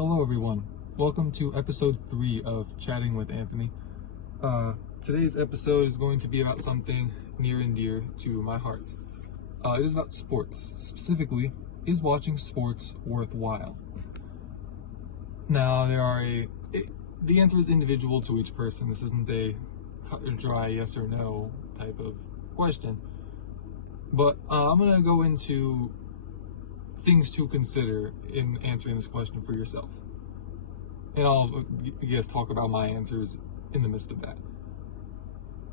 Hello everyone, welcome to episode 3 of Chatting with Anthony. Today's episode is going to be about something near and dear to my heart. It is about sports. Specifically, is watching sports worthwhile? Now, the answer is individual to each person. This isn't a cut and dry yes or no type of question. But I'm going to go into things to consider in answering this question for yourself. And I'll, talk about my answers in the midst of that.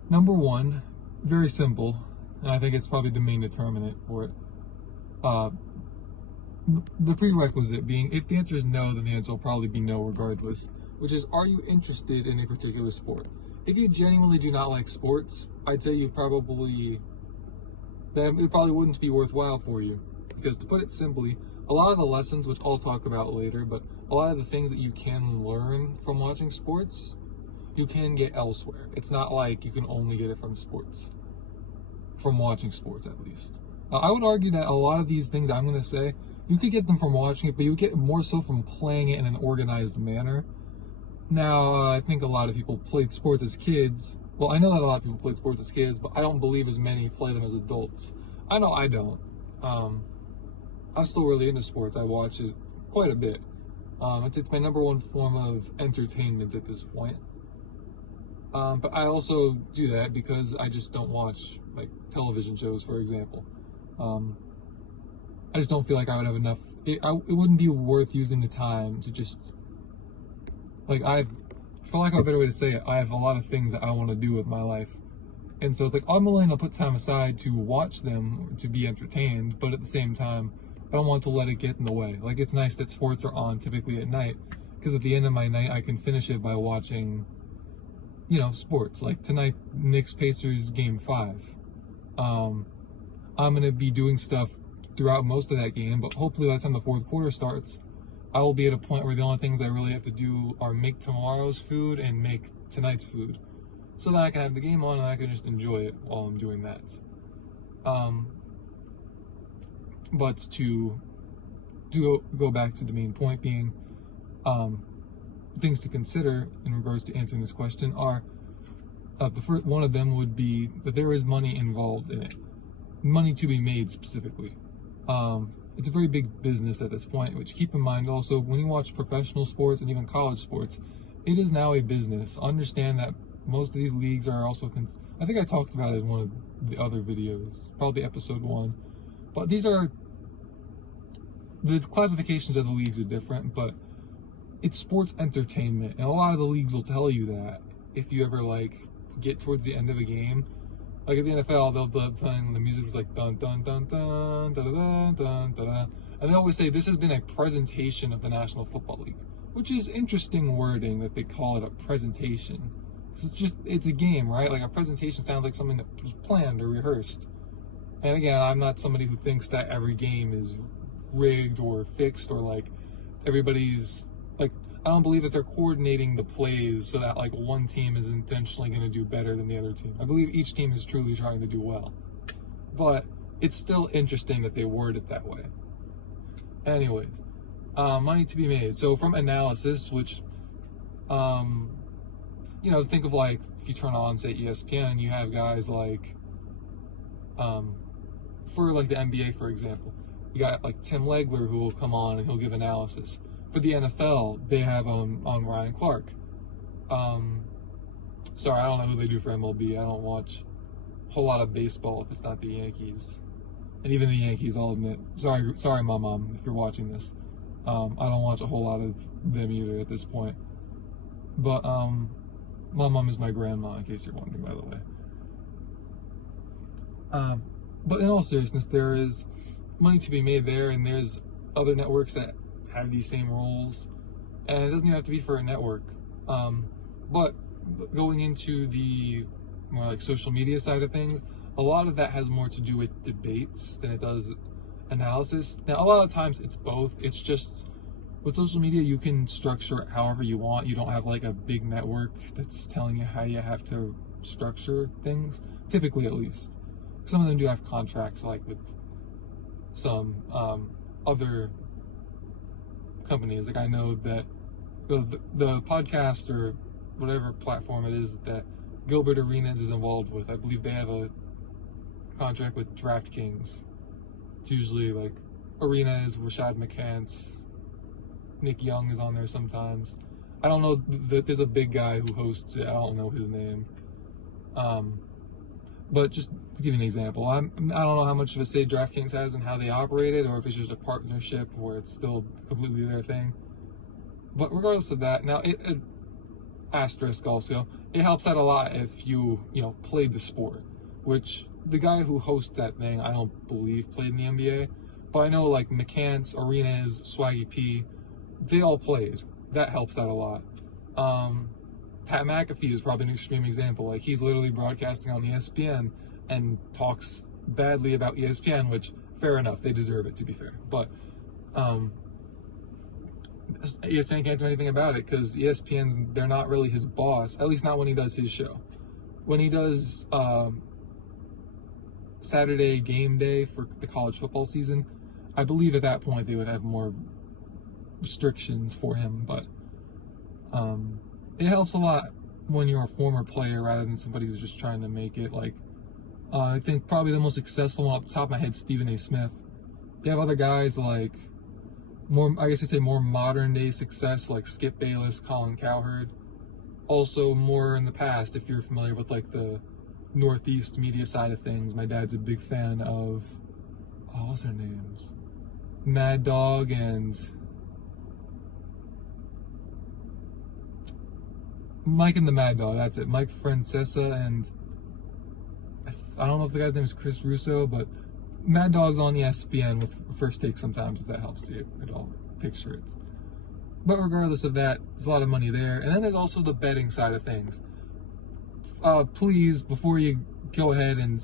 Number one, very simple, and I think it's probably the main determinant for it. The prerequisite being, if the answer is no, then the answer will probably be no regardless, which is, are you interested in a particular sport? If you genuinely do not like sports, I'd say it probably wouldn't be worthwhile for you. Because to put it simply, a lot of the lessons, which I'll talk about later, but a lot of the things that you can learn from watching sports, you can get elsewhere. It's not like you can only get it from sports, from watching sports at least. I would argue that a lot of these things I'm going to say, you could get them from watching it, but you would get more so from playing it in an organized manner. Now, I think a lot of people played sports as kids. Well, I know that a lot of people played sports as kids, but I don't believe as many play them as adults. I know I don't. I'm still really into sports. I watch it quite a bit. It's my number one form of entertainment at this point. But I also do that because I just don't watch like television shows, for example. I just don't feel like I would have enough. It wouldn't be worth using the time to just for lack of a better way to say it, I have a lot of things that I want to do with my life. And so it's like, I'm willing to put time aside to watch them, to be entertained, but at the same time, I don't want to let it get in the way. Like, it's nice that sports are on typically at night, because at the end of my night, I can finish it by watching, sports. Like tonight, Knicks-Pacers Game 5. I'm going to be doing stuff throughout most of that game, but hopefully by the time the fourth quarter starts, I will be at a point where the only things I really have to do are make tomorrow's food and make tonight's food. So that I can have the game on and I can just enjoy it while I'm doing that. But to go back to the main point being, things to consider in regards to answering this question are, the first one of them would be that there is money involved in it. Money to be made specifically. It's a very big business at this point, which keep in mind also when you watch professional sports and even college sports, it is now a business. Understand that most of these leagues are also, I think I talked about it in one of the other videos, probably episode 1. But the classifications of the leagues are different, but it's sports entertainment. And a lot of the leagues will tell you that if you ever get towards the end of a game, like at the NFL, they'll be playing the music that's like dun dun dun dun dun dun dun dun, and they always say this has been a presentation of the National Football League, which is interesting wording that they call it a presentation. It's a game, right? Like a presentation sounds like something that was planned or rehearsed. And again, I'm not somebody who thinks that every game is rigged or fixed or everybody's I don't believe that they're coordinating the plays so that one team is intentionally going to do better than the other team. I believe each team is truly trying to do well. But it's still interesting that they word it that way. Anyways, money to be made. So from analysis, which, think of if you turn on, say, ESPN, you have guys for the NBA, for example. You got Tim Legler who will come on and he'll give analysis. For the NFL, they have on Ryan Clark. Sorry, I don't know who they do for MLB. I don't watch a whole lot of baseball if it's not the Yankees. And even the Yankees, I'll admit. Sorry, my mom, if you're watching this. I don't watch a whole lot of them either at this point. But my mom is my grandma, in case you're wondering, by the way. But in all seriousness, there is money to be made there, and there's other networks that have these same roles, and it doesn't even have to be for a network. But going into the more social media side of things, a lot of that has more to do with debates than it does analysis. Now, a lot of times it's both. It's just with social media, you can structure it however you want. You don't have a big network that's telling you how you have to structure things, typically at least. Some of them do have contracts with some other companies. Like I know that the podcast or whatever platform it is that Gilbert Arenas is involved with, I believe they have a contract with DraftKings. It's usually like Arenas, Rashad McCants, Nick Young is on there sometimes. I don't know, there's a big guy who hosts it. I don't know his name. But just to give you an example, I don't know how much of a say DraftKings has in how they operate it, or if it's just a partnership where it's still completely their thing. But regardless of that, now it asterisk also, it helps out a lot if you played the sport, which the guy who hosts that thing I don't believe played in the NBA, but I know like McCants, Arenas, Swaggy P, they all played. That helps out a lot. Pat McAfee is probably an extreme example. Like he's literally broadcasting on ESPN and talks badly about ESPN, which fair enough, they deserve it to be fair. But ESPN can't do anything about it because they're not really his boss, at least not when he does his show. When he does Saturday game day for the college football season, I believe at that point they would have more restrictions for him, but it helps a lot when you're a former player rather than somebody who's just trying to make it. Like I think probably the most successful one off the top of my head, Stephen A. Smith. You have other guys like more modern day success like Skip Bayless, Colin Cowherd. Also more in the past, if you're familiar with like the Northeast media side of things, my dad's a big fan of what's their names? Mad Dog and Mike and the Mad Dog, that's it. Mike Francesa and I don't know if the guy's name is Chris Russo, but Mad Dog's on ESPN with First Take sometimes, if that helps you at all picture it. But regardless of that, there's a lot of money there. And then there's also the betting side of things. Please, before you go ahead and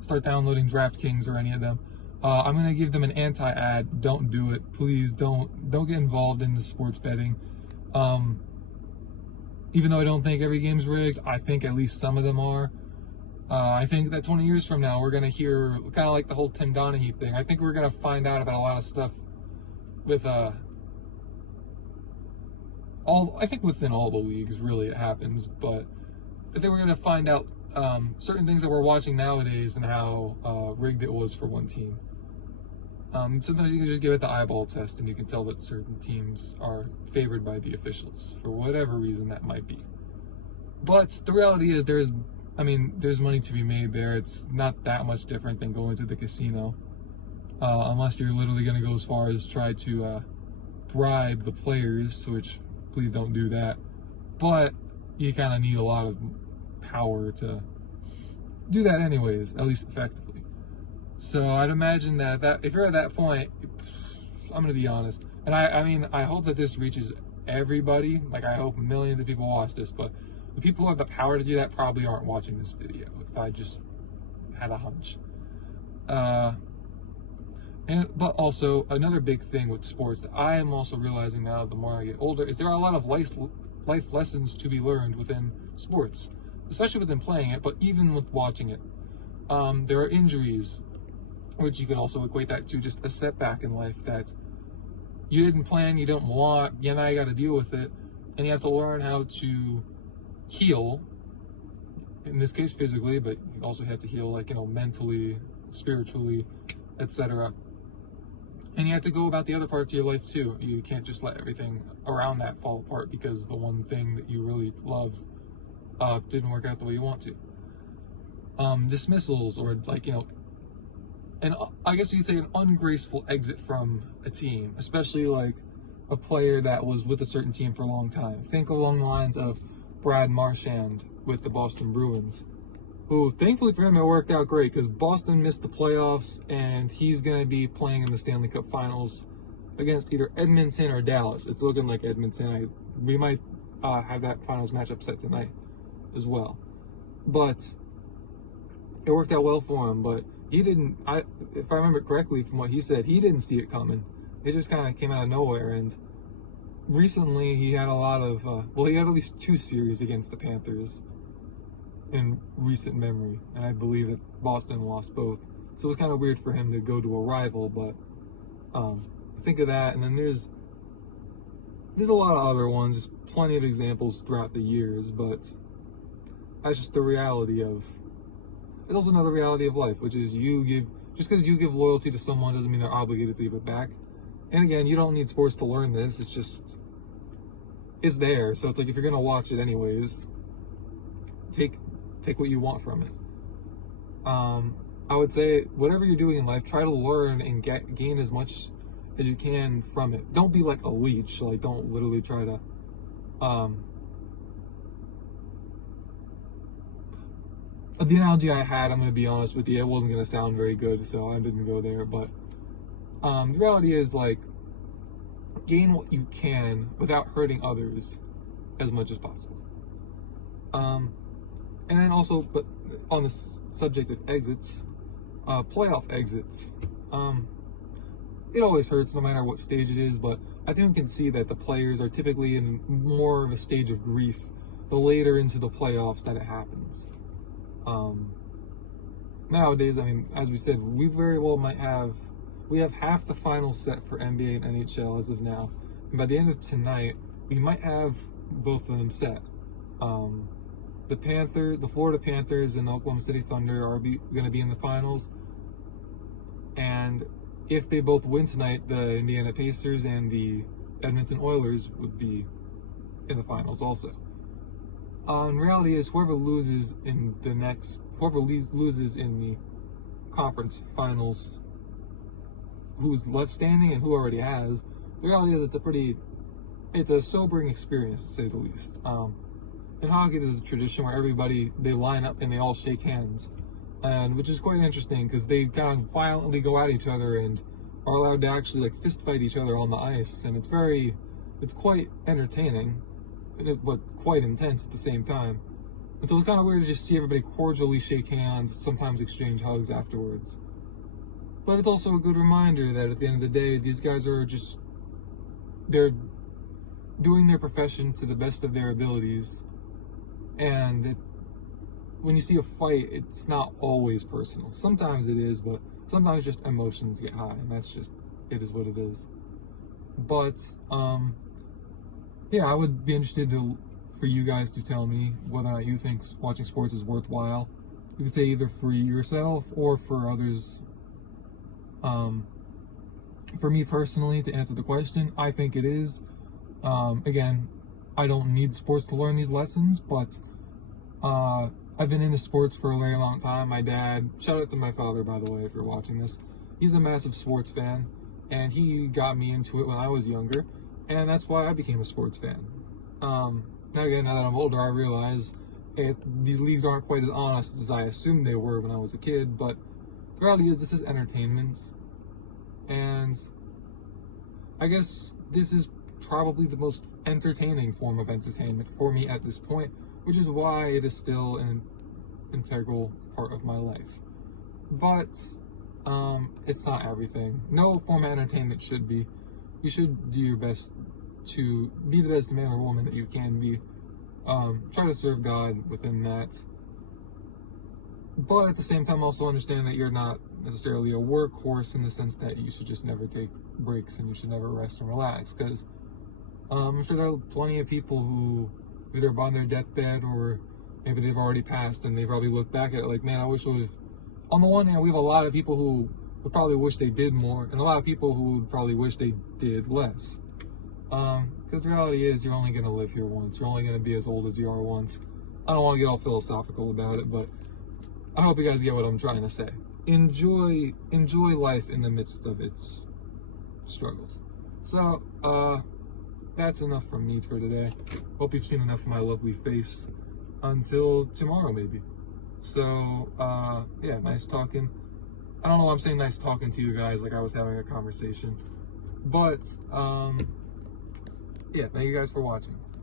start downloading DraftKings or any of them, I'm going to give them an anti-ad. Don't do it. Please don't get involved in the sports betting. Even though I don't think every game's rigged, I think at least some of them are. I think that 20 years from now, we're going to hear kind of like the whole Tim Donaghy thing. I think we're going to find out about a lot of stuff with, I think within all the leagues, really, it happens. But I think we're going to find out certain things that we're watching nowadays and how rigged it was for one team. Sometimes you can just give it the eyeball test and you can tell that certain teams are favored by the officials for whatever reason that might be. But the reality is there's money to be made there. It's not that much different than going to the casino, unless you're literally going to go as far as try to bribe the players, which please don't do that. But you kind of need a lot of power to do that anyways, at least effectively. So I'd imagine that if you're at that point, I'm going to be honest, and I hope that this reaches everybody. Like I hope millions of people watch this, but the people who have the power to do that probably aren't watching this video, if I just had a hunch. But also, another big thing with sports that I am also realizing now the more I get older is there are a lot of life lessons to be learned within sports, especially within playing it, but even with watching it. There are injuries, which you can also equate that to just a setback in life that you didn't plan, you don't want, now you got to deal with it, and you have to learn how to heal, in this case physically, but you also have to heal mentally, spiritually, etc. And you have to go about the other parts of your life too. You can't just let everything around that fall apart because the one thing that you really loved didn't work out the way you want to. Dismissals, or and I guess you could say an ungraceful exit from a team, especially like a player that was with a certain team for a long time. Think along the lines of Brad Marchand with the Boston Bruins, who thankfully for him it worked out great because Boston missed the playoffs and he's going to be playing in the Stanley Cup Finals against either Edmonton or Dallas. It's looking like Edmonton. We might have that finals matchup set tonight as well. But it worked out well for him, but he didn't, if I remember correctly from what he said, he didn't see it coming. It just kind of came out of nowhere, and recently he had a lot of, he had at least 2 series against the Panthers in recent memory, and I believe that Boston lost both. So it was kind of weird for him to go to a rival, but think of that, and then there's There's a lot of other ones, there's plenty of examples throughout the years, but that's just the reality of, it's also another reality of life, which is just because you give loyalty to someone doesn't mean they're obligated to give it back. And again, you don't need sports to learn this, it's there. So it's like, if you're gonna watch it anyways, take what you want from it. I would say, whatever you're doing in life, try to learn and gain as much as you can from it. Don't be like a leech, like don't literally try to, the analogy I had, I'm going to be honest with you, it wasn't going to sound very good, so I didn't go there, but the reality is, like, gain what you can without hurting others as much as possible. And then also, but on the subject of exits, playoff exits, it always hurts no matter what stage it is, but I think we can see that the players are typically in more of a stage of grief the later into the playoffs that it happens. Nowadays, I mean, as we said, we very well we have half the final set for NBA and NHL as of now. And by the end of tonight, we might have both of them set. The Florida Panthers and the Oklahoma City Thunder are going to be in the finals. And if they both win tonight, the Indiana Pacers and the Edmonton Oilers would be in the finals also. Reality is, whoever loses in the conference finals, who's left standing and who already has, the reality is it's a sobering experience, to say the least. In hockey, there's a tradition where they line up and they all shake hands, and which is quite interesting because they kind of violently go at each other and are allowed to actually like fist fight each other on the ice, and it's quite entertaining, but quite intense at the same time. And so it's kind of weird to just see everybody cordially shake hands, sometimes exchange hugs afterwards. But it's also a good reminder that at the end of the day, these guys are they're doing their profession to the best of their abilities. And when you see a fight, it's not always personal. Sometimes it is, but sometimes just emotions get high, and it is what it is. But, yeah, I would be interested for you guys to tell me whether or not you think watching sports is worthwhile. You could say either for yourself or for others. For me personally, to answer the question, I think it is. Again, I don't need sports to learn these lessons, but I've been into sports for a very long time. My dad, shout out to my father, by the way, if you're watching this, he's a massive sports fan, and he got me into it when I was younger, and that's why I became a sports fan. Now again, now that I'm older, I realize these leagues aren't quite as honest as I assumed they were when I was a kid, but the reality is this is entertainment, and I guess this is probably the most entertaining form of entertainment for me at this point, which is why it is still an integral part of my life. But it's not everything. No form of entertainment should be. You should do your best to be the best man or woman that you can be. Try to serve God within that. But at the same time, also understand that you're not necessarily a workhorse in the sense that you should just never take breaks and you should never rest and relax. Because I'm sure there are plenty of people who either on their deathbed or maybe they've already passed and they probably look back at it like, man, I wish I would have. On the one hand, we have a lot of people who would probably wish they did more, and a lot of people who would probably wish they did less. Because the reality is, you're only going to live here once. You're only going to be as old as you are once. I don't want to get all philosophical about it, but I hope you guys get what I'm trying to say. Enjoy life in the midst of its struggles. So, that's enough from me for today. Hope you've seen enough of my lovely face. Until tomorrow, maybe. So, yeah, nice talking. I don't know why I'm saying nice talking to you guys like I was having a conversation. But, yeah, thank you guys for watching.